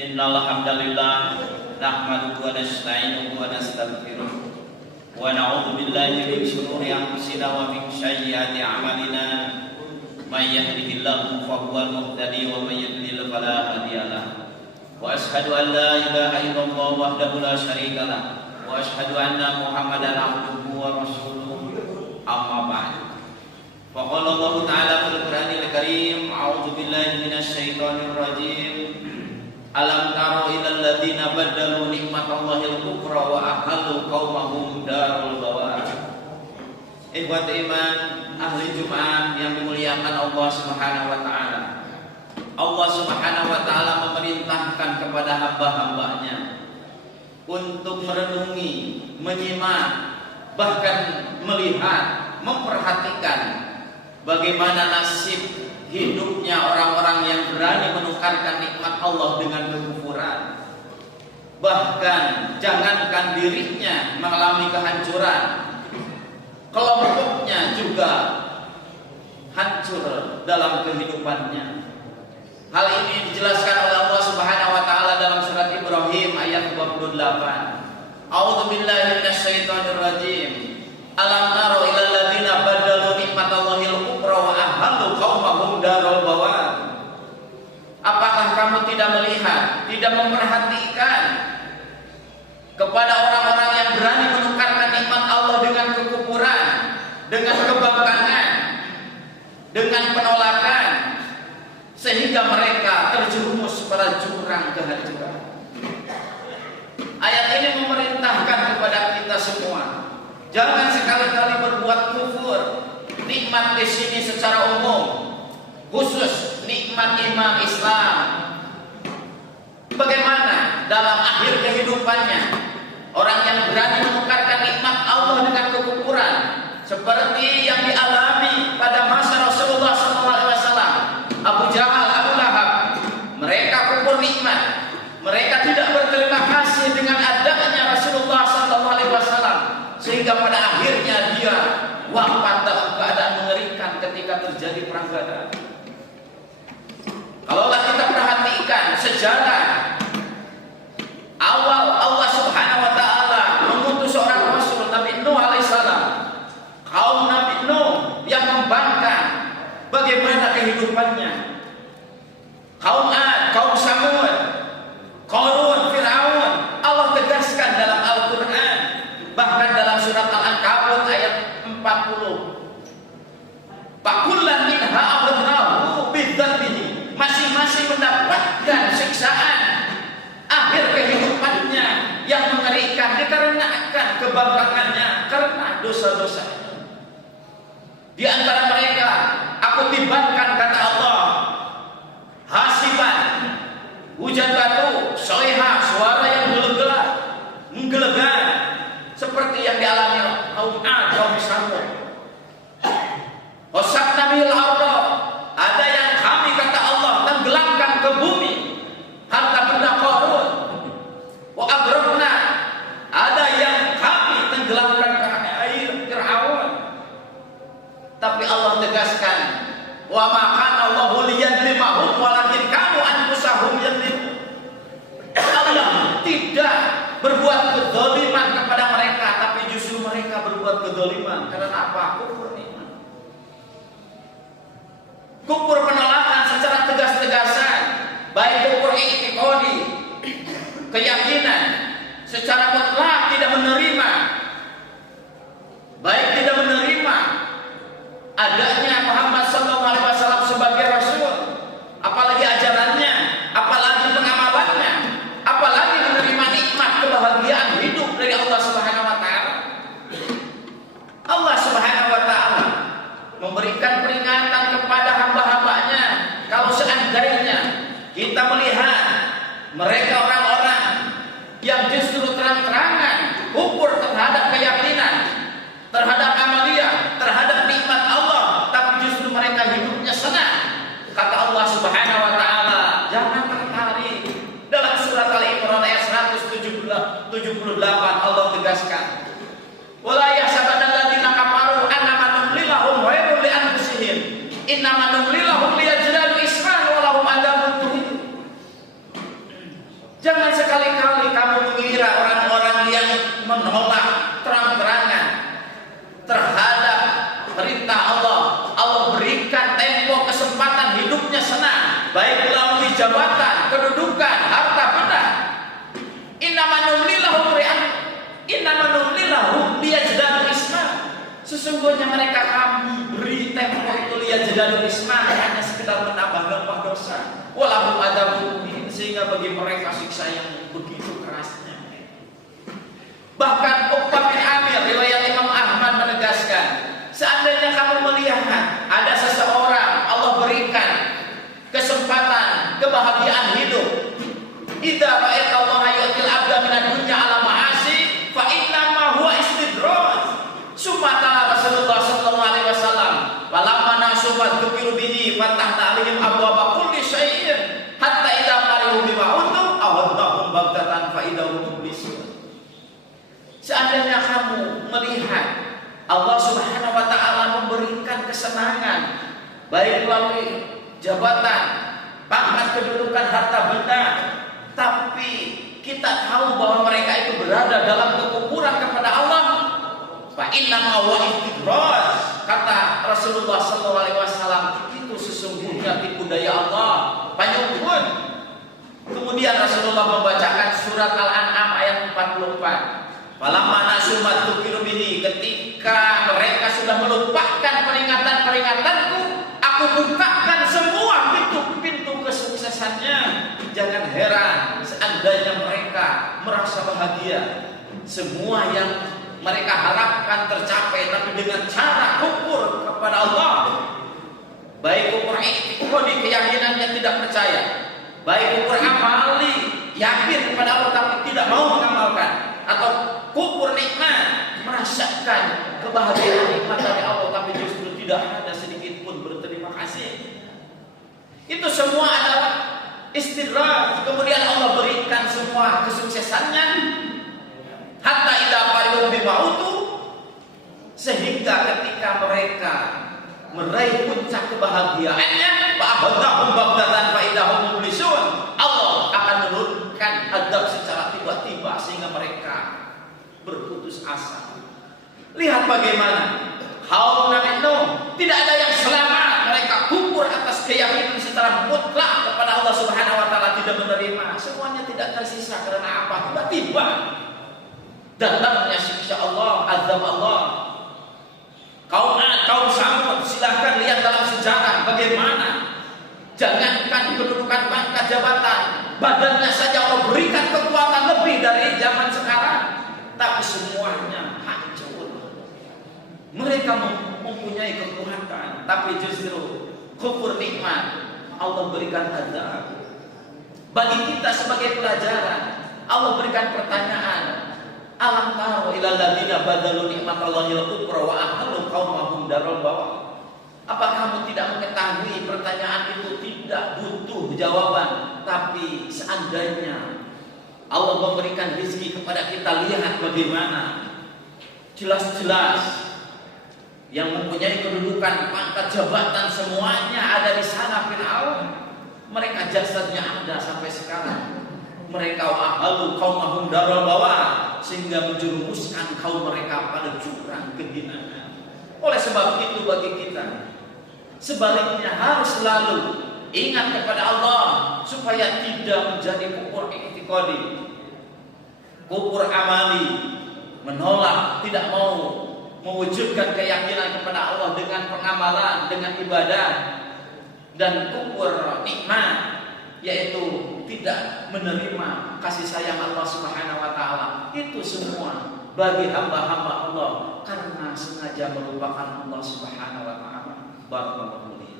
Innal hamdalillah nahmaduhu wa nasta'inuhu wa nastaghfiruh wa na'udzu billahi min shururi anfusina wa min sayyiati a'malina may yahdihillahu fahuwal muhtadi wa may yudlil fala hadiya lahu wa asyhadu an la ilaha illallah wahdahu la syarika lahu wa asyhadu anna Muhammadan abduhu wa rasuluhu amma ba'd. Faqala Allah ta'ala fil Qur'anil Karim a'udzu billahi minasy syaithanir rajim. Alam taro ilal ladzina badalu nikmatallahil kufra wa ahallu qaumahum darul bawar. Ikhwat iman ahli Jumat yang dimuliakan Allah Subhanahu wa taala. Allah Subhanahu wa taala memerintahkan kepada hamba-hambanya untuk merenungi, menyimak, bahkan melihat, memperhatikan bagaimana nasib hidupnya orang-orang yang berani menukarkan nikmat Allah dengan kekufuran. Bahkan jangankan dirinya mengalami kehancuran, kelompoknya juga hancur dalam kehidupannya. Hal ini dijelaskan oleh Allah Subhanahu wa taala dalam surat Ibrahim ayat 28. A'udzu billahi minasyaitonir rajim. Alam taro ilal ladzina badalu nikmatallahil kufra wa ahallu qaumahum darul bawar. Apakah kamu tidak melihat, tidak memperhatikan kepada orang-orang yang berani menukarkan nikmat Allah dengan kekufuran, dengan kebangkangan, dengan penolakan, sehingga mereka terjerumus pada jurang kehancuran. Ayat ini memerintahkan kepada kita semua, jangan sekali-kali berbuat kufur. Nikmat di sini secara umum, khusus nikmat iman Islam. Bagaimana dalam akhir kehidupannya orang yang berani menukarkan nikmat Allah dengan kekufuran, seperti yang dialami pada masa Rasulullah SAW. Abu Jahal, Abu Lahab, mereka kufur nikmat. Mereka tidak berterima kasih dengan adanya Rasulullah SAW, sehingga pada akhirnya dia wafat dalam keadaan mengerikan ketika terjadi perang Badar. Kalaulah kita perhatikan sejarah awal Allah Subhanahu wa taala mengutus seorang rasul, Nabi Nuh alaihissalam, kaum Nabi Nuh yang membangkang, bagaimana kehidupannya? Kaum Ad, kaum Samud, Qarun, Fir'aun, Allah tegaskan dalam Al-Quran, bahkan dalam surat Al-Ankabut ayat 40. Fakullan minha akhadnahu bidzanbihi. Masing-masing mendapatkan siksaan akhir kehidupannya yang mengerikan dikarenakan kebangkangannya, karena dosa-dosanya. Di antara mereka aku tibakan, kata Allah, hasiban, hujan batu, soleha, suara yang menggelegar, seperti yang dialami kaum Ad, kaum Samud. Wasakna bil arda, ada yang kami, kata Allah, tenggelamkan ke bumi harta benda Qarun. Wa agrabna, ada yang kami tenggelamkan ke air Fir'aun. Tapi Allah tegaskan, wa ma kana Allahu liyadzlimahum walakin kanu anfusahum yadzlimun. Allah tidak berbuat kedzaliman kepada mereka, tapi justru mereka berbuat kedzaliman. Karena apa? Kufur nikmat. Kufur penolakan secara tegas-tegasan, baik kufur i'tiqadi, keyakinan secara mutlak tidak menerima, baik tidak menerima adanya Muhammad SAW sebagai Rasul, apalagi ajarannya, apalagi pengamalannya, apalagi menerima nikmat kebahagiaan hidup dari Allah Subhanahu wa taala. Allah Subhanahu wa taala memberikan peringatan kepada hamba-hambanya, kalau seandainya kita melihat mereka orang-orang yang justru terang-terangan kufur terhadap keyakinan, terhadap amalia, terhadap nikmat Allah, tapi justru mereka hidupnya senang, kata Allah Subhanahu wa taala, jangan tertarik. Dalam surat Al-Imran ayat 178 Allah tegaskan, wala yahsabanna alladziina kafaru annama numli lahum khairun li anfusihim innama numli lahum liyazdadu isman wa lahum adzabun muhin. menolak terang-terangan terhadap perintah Allah, Allah berikan tempo kesempatan hidupnya senang, baik melalui jabatan, kedudukan, harta benda. Innamanumlilahum liyazdadu isma. Sesungguhnya mereka kami beri tempo itu liyazdadu isma, hanya sekedar menambah dosa. Walahum adzabun muhin, sehingga bagi mereka siksa yang begitu kerasnya. Bahkan Uqbah bin Amir riwayat Imam Ahmad menegaskan, seandainya kamu melihat ada seseorang Allah berikan kesempatan kebahagiaan hidup, idza ra'aitallaha yu'til 'abda minad dunya 'ala ma'asi fa inna ma huwa istidraj. Summa Rasulullah sallallahu alaihi wasallam, walamma nasubat tukiru bihi fatahna 'alaihim abwaaba kulli syai'in hatta idza farihu bima utu awadnahum baghtatan fa idahum mublisun. Seandainya kamu melihat Allah Subhanahu wa taala memberikan kesenangan baik melalui jabatan, pangkat, kedudukan, harta benda, tapi kita tahu bahwa mereka itu berada dalam kekufuran kepada Allah, fa inna ma huwa istidraj, kata Rasulullah sallallahu alaihi wasallam, itu sesungguhnya tipu daya Allah, panyuhun. Kemudian Rasulullah membacakan surat Al-An'am ayat 44. Falamma nasumat tukiru bihi, ketika mereka sudah melupakan peringatan-peringatanku, aku bukakan semua pintu-pintu kesuksesannya. Jangan heran seandainya mereka merasa bahagia, semua yang mereka harapkan tercapai, tapi dengan cara kufur kepada Allah, baik kufur i'tiqadi, keyakinannya tidak percaya, baik kufur amali, yakin kepada Allah tapi tidak mau mengamalkan, atau kufur nikmat, merasakan kebahagiaan nikmat dari Allah tapi justru tidak ada sedikit pun berterima kasih. Itu semua adalah istidraj. Kemudian Allah berikan semua kesuksesannya hatta idza farihu bima utu, sehingga ketika mereka meraih puncak kebahagiaannya, fa'akhadnahum baghtatan fa idahum mublisun, Allah akan menurunkan azab secara tiba-tiba sehingga mereka berputus asa. Lihat bagaimana kaum Nabi Nuh, tidak ada yang selamat, mereka kufur atas keyakinan secara mutlak kepada Allah Subhanahu wa taala, tidak menerima, semuanya tidak tersisa karena apa? Tiba-tiba datangnya siksa Allah, azab Allah. Kaum Ad, kaum Samud, silahkan lihat dalam sejarah bagaimana, jangankan kedudukan, pangkat, jabatan, badannya saja Allah berikan kekuatan lebih dari zaman sekarang, tapi semuanya hancur. Mereka mempunyai kekuatan, tapi justru kufur nikmat, Allah berikan azab. Bagi kita sebagai pelajaran, Allah berikan pertanyaan, alam taro ilal ladina badalu nikmatallahi al-kufra wa ahlu qaumahum darul bawah. Apa kamu tidak mengetahui pertanyaan itu tidak butuh jawaban, tapi seandainya Allah memberikan rezeki kepada kita, lihat bagaimana jelas-jelas yang mempunyai kedudukan, pangkat, jabatan, semuanya ada di sana. Fir'aun, mereka jasadnya ada sampai sekarang. Mereka wa'ahalu qaumahum darul bawah, sehingga menjerumuskan kaum mereka pada jurang kehinaan. Oleh sebab itu bagi kita sebaliknya harus selalu ingat kepada Allah supaya tidak menjadi kufur i'tiqadi, kufur amali, menolak, tidak mau mewujudkan keyakinan kepada Allah dengan pengamalan, dengan ibadah, dan kufur nikmat, yaitu tidak menerima kasih sayang Allah Subhanahu wa taala. Itu semua bagi hamba-hamba Allah karena sengaja melupakan Allah Subhanahu wa taala. Barakallahu fiik.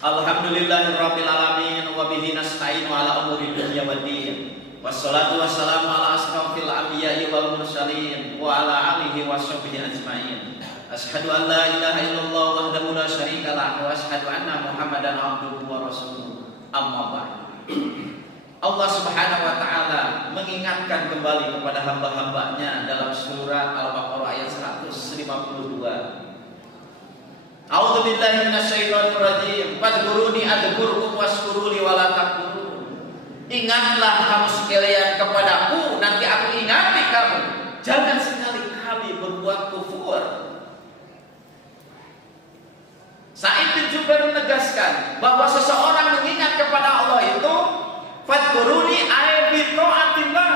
Alhamdulillahirabbil alamin wa bihi nasta'inu ala umuri dunya waddin. Wassalatu wassalamu ala asrafil anbiya'i wal mursalin wa ala alihi washabbihi ajmain. Asyhadu an la ilaha illallah wahdahu la syarika lah wa asyhadu anna Muhammadan abduhu wa rasuluh. Amma ba'd. Allah Subhanahu wa taala mengingatkan kembali kepada hamba-hambanya dalam surat Al-Baqarah ayat 152. A'udzubillahi minasyaitonirrajim. Fadhkuruni adzkurkum washkuruli wala takfurun. Ingatlah kamu sekalian kepadaku, nanti aku ingati kamu. Jangan sekali-kali berbuat kufur. Sa'id bin Jubair menegaskan bahwa seseorang mengingat kepada Allah itu fadhkuruni ay bi ta'atillah,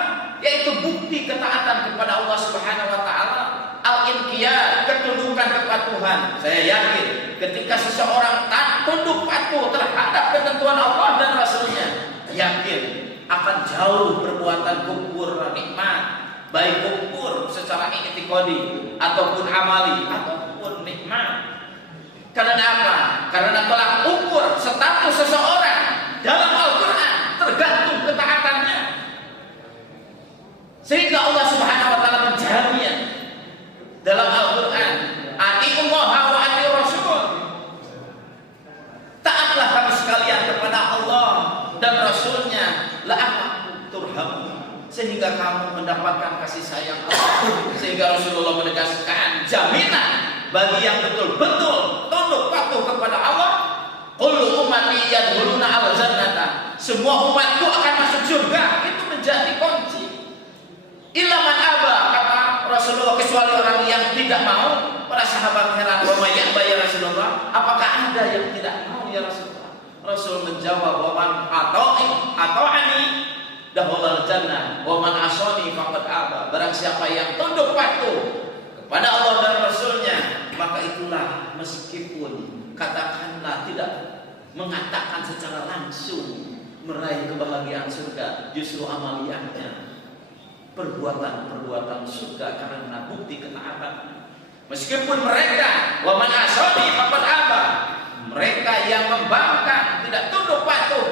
yaitu bukti ketaatan kepada Allah Subhanahu wa taala, al-inqiyad, ketundukan kepatuhan. Saya yakin ketika seseorang tunduk patuh terhadap ketentuan Allah dan Rasulnya, yakin akan jauh perbuatan kufur nikmat, baik kufur secara i'tiqadi ataupun amali ataupun nikmat. Karena apa? Karena telah ukur status seseorang dalam Al-Quran tergantung ketaatannya, sehingga Allah Subhanahu wa taala menjamin dalam Al-Quran, atiullaha wa atiur rasul, taatlah kamu sekalian kepada Allah dan Rasulnya, la'allakum turhamun, sehingga kamu mendapatkan kasih sayang Allah. Sehingga Rasulullah menegaskan jaminan bagi yang betul-betul tunduk patuh kepada Allah, kullu ummati yadkhuluna al-jannata, semua umatku akan masuk surga. Itu menjadi kunci. Illa man aba, kata Rasulullah, kecuali orang yang tidak mau. Para sahabat heran, wa may ya'ba ya Rasulullah, apakah ada yang tidak mau ya Rasulullah? Rasul menjawab, wa man ata'ani dakhulal jannah wa man asani faqad aba. Barang siapa yang tunduk patuh kepada Allah dan Rasulnya, maka itulah, meskipun katakanlah tidak mengatakan secara langsung meraih kebahagiaan surga, justru amaliyahnya perbuatan-perbuatan surga karena bukti ketaatan. Meskipun mereka wa man asani faqad aba, mereka yang membangkang, tidak tunduk patuh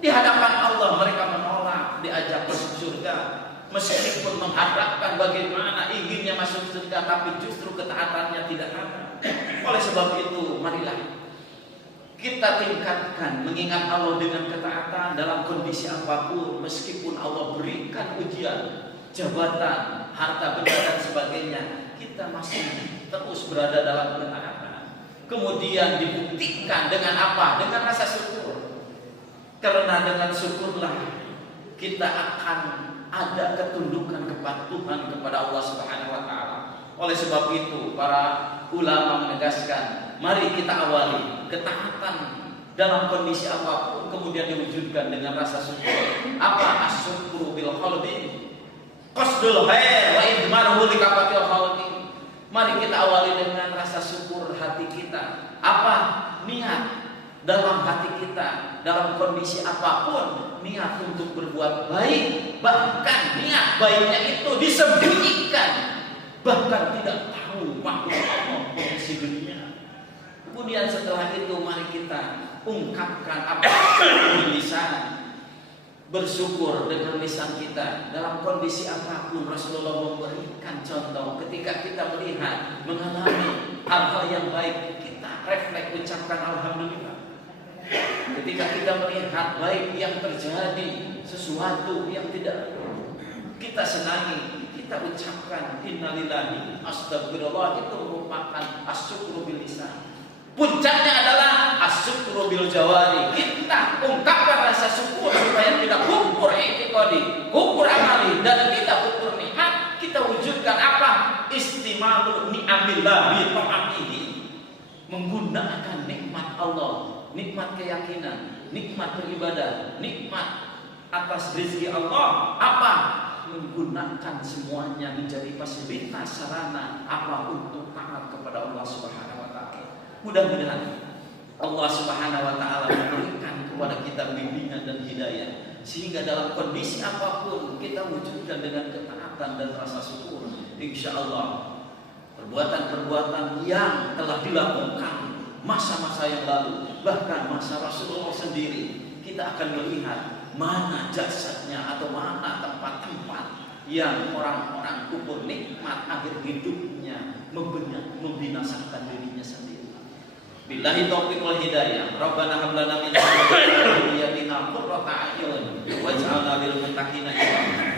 di hadapan Allah, mereka menolak diajak masuk surga. Meskipun mengharapkan bagaimana inginnya masuk surga, tapi justru ketaatannya tidak ada. Oleh sebab itu, marilah kita tingkatkan mengingat Allah dengan ketaatan dalam kondisi apapun. Meskipun Allah berikan ujian, jabatan, harta benda dan sebagainya, kita masih terus berada dalam ketaatan. Kemudian dibuktikan dengan apa? Dengan rasa syukur. Karena dengan syukurlah kita akan ada ketundukan kepatuhan kepada Allah Subhanahu wa taala. Oleh sebab itu, para ulama menegaskan, mari kita awali ketaatan dalam kondisi apapun, kemudian diwujudkan dengan rasa syukur. Apa? Asyukru bil qalbi qasdul khair wa idmaruhu li kafatil khalqi. Mari kita awali dengan rasa syukur hati kita. Apa? Niat dalam hati kita, dalam kondisi apapun, niat untuk berbuat baik, bahkan niat baiknya itu disembunyikan, bahkan tidak tahu makhluk Allah kondisi dunia. Kemudian setelah itu mari kita ungkapkan apa di lisan, bersyukur dengan lisan kita dalam kondisi apapun. Rasulullah memberikan contoh ketika kita melihat, mengalami hal-hal yang baik, kita refleks ucapkan alhamdulillah. Ketika kita melihat baik yang terjadi, sesuatu yang tidak kita senangi, kita ucapkan innalillahi astagfirullah. Itu merupakan asyukru bil lisan. Puncaknya adalah asyukru bil jawari. Kita ungkapkan rasa syukur supaya tidak kufur i'tiqadi, kufur amali, dan tidak kufur nikmat. Kita wujudkan apa? Istimalu ni'amillah bi ta'atihi, menggunakan nikmat Allah, nikmat keyakinan, nikmat beribadah, nikmat atas rezeki Allah, apa? Menggunakan semuanya menjadi fasilitas sarana apa? Untuk taat kepada Allah Subhanahu wa taala. Mudah-mudahan Allah Subhanahu wa taala memberikan kepada kita bimbingan dan hidayah, sehingga dalam kondisi apapun kita wujudkan dengan ketaatan dan rasa syukur. Insyaallah perbuatan-perbuatan yang telah dilakukan masa-masa yang lalu, bahkan masa Rasulullah sendiri, kita akan melihat mana jasadnya atau mana tempat-tempat yang orang-orang kufur nikmat akhir hidupnya membinasakan dirinya sendiri. Billahi taufiq wal hidayah. Rabbana hab lana min dhurriyyatina qurrata a'yun waj'alna lil muttaqina imama.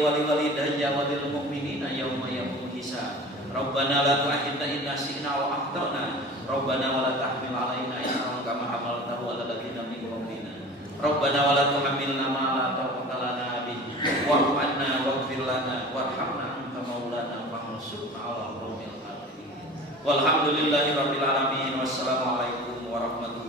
Wa li walidayya wa lil mu'minina yauma yaqumul hisab. Rabbana la tu'akhidna in nasina wa akhtana. Rabbana wa la tahmil 'alaina isran kama hamaltahu 'alal ladzina min qablina. Rabbana wa la tuhammilna ma la taqata lana bihi wa'fu 'anna waghfir lana warhamna anta maulana fansurna 'alal qaumil kafirin. Walhamdulillahi rabbil alamin. Wassalamualaikum warahmatullahi